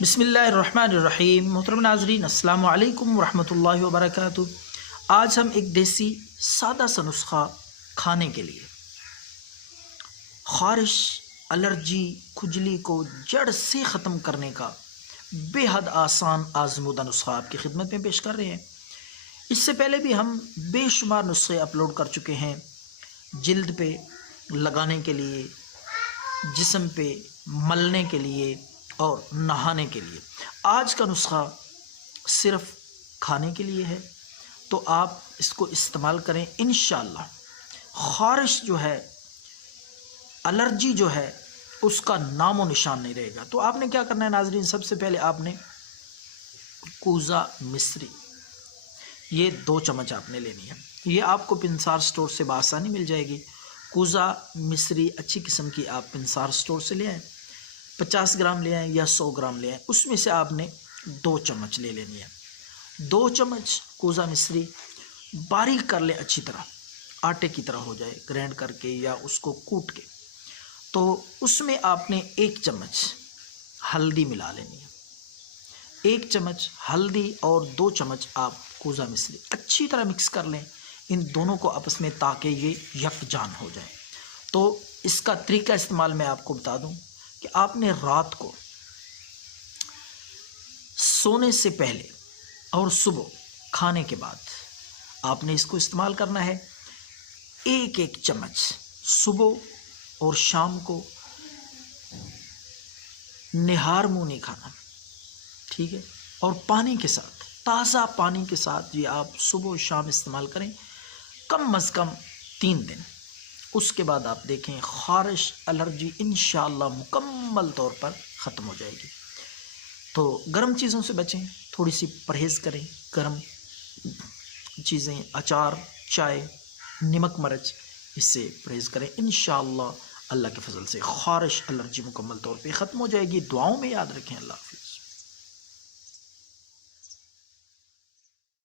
بسم اللہ الرحمن الرحیم۔ محترم ناظرین، السلام علیکم ورحمۃ اللہ وبرکاتہ۔ آج ہم ایک دیسی سادہ سا نسخہ کھانے کے لیے خارش، الرجی، کھجلی کو جڑ سے ختم کرنے کا بے حد آسان آزمودہ نسخہ آپ کی خدمت میں پیش کر رہے ہیں۔ اس سے پہلے بھی ہم بے شمار نسخے اپلوڈ کر چکے ہیں، جلد پہ لگانے کے لیے، جسم پہ ملنے کے لیے اور نہانے کے لیے۔ آج کا نسخہ صرف کھانے کے لیے ہے، تو آپ اس کو استعمال کریں، انشاءاللہ خارش جو ہے، الرجی جو ہے، اس کا نام و نشان نہیں رہے گا۔ تو آپ نے کیا کرنا ہے ناظرین، سب سے پہلے آپ نے کوزہ مصری، یہ 2 چمچ آپ نے لینی ہے۔ یہ آپ کو پنسار سٹور سے بآسانی مل جائے گی۔ کوزہ مصری اچھی قسم کی آپ پنسار سٹور سے لے آئیں، 50 گرام لے آئیں یا 100 گرام لے آئیں، اس میں سے آپ نے 2 چمچ لے لینی ہے۔ 2 چمچ کوزہ مصری باریک کر لیں، اچھی طرح آٹے کی طرح ہو جائے، گرینڈ کر کے یا اس کو کوٹ کے۔ تو اس میں آپ نے 1 چمچ ہلدی ملا لینی ہے۔ 1 چمچ ہلدی اور 2 چمچ آپ کوزہ مصری اچھی طرح مکس کر لیں ان دونوں کو آپس میں، تاکہ یہ یکجان ہو جائے۔ تو اس کا طریقہ استعمال میں آپ کو بتا دوں کہ آپ نے رات کو سونے سے پہلے اور صبح کھانے کے بعد آپ نے اس کو استعمال کرنا ہے۔ 1 چمچ صبح اور شام کو، نہار منہ نہیں کھانا، ٹھیک ہے؟ اور پانی کے ساتھ، تازہ پانی کے ساتھ یہ آپ صبح و شام استعمال کریں، کم از کم 3 دن۔ اس کے بعد آپ دیکھیں خارش، الرجی انشاءاللہ مکمل طور پر ختم ہو جائے گی۔ تو گرم چیزوں سے بچیں، تھوڑی سی پرہیز کریں، گرم چیزیں، اچار، چائے، نمک مرچ، اس سے پرہیز کریں، انشاءاللہ اللہ کے فضل سے خارش، الرجی مکمل طور پہ ختم ہو جائے گی۔ دعاؤں میں یاد رکھیں۔ اللہ